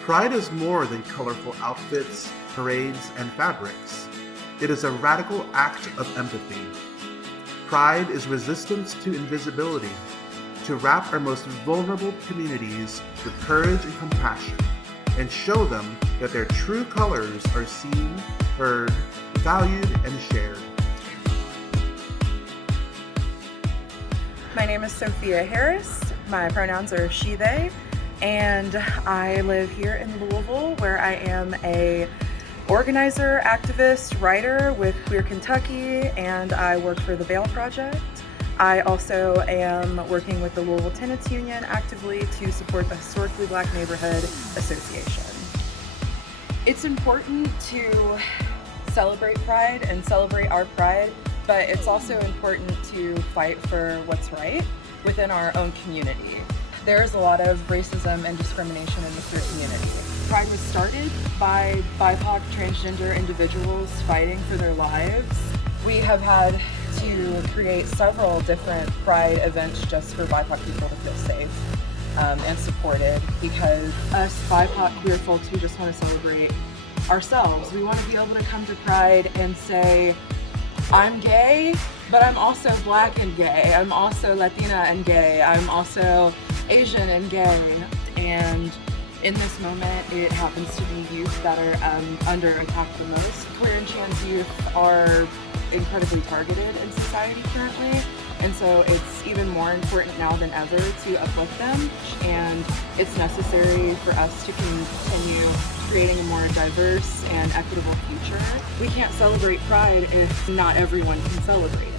Pride is more than colorful outfits, parades, and fabrics. It is a radical act of empathy. Pride is resistance to invisibility, to wrap our most vulnerable communities with courage and compassion, and show them that their true colors are seen, heard, valued, and shared. My name is Sophia Harris. My pronouns are she, they, and I live here in Louisville, where I am a organizer, activist, writer with Queer Kentucky, and I work for the Veil Project. I also am working with the Louisville Tenants Union actively to support the Historically Black Neighborhood Association. It's important to celebrate pride and celebrate our pride, but it's also important to fight for what's right within our own community. There's a lot of racism and discrimination in the queer community. Pride was started by BIPOC transgender individuals fighting for their lives. We have had to create several different pride events just for BIPOC people to feel safe and supported, because us BIPOC queer folks, we just want to celebrate ourselves. We want to be able to come to Pride and say, I'm gay, but I'm also Black and gay. I'm also Latina and gay. I'm also Asian and gay. And in this moment, it happens to be youth that are under attack the most. Queer and trans youth are incredibly targeted in society currently, and so it's even more important now than ever to uplift them, and it's necessary for us to continue creating a more diverse and equitable future. We can't celebrate Pride if not everyone can celebrate it.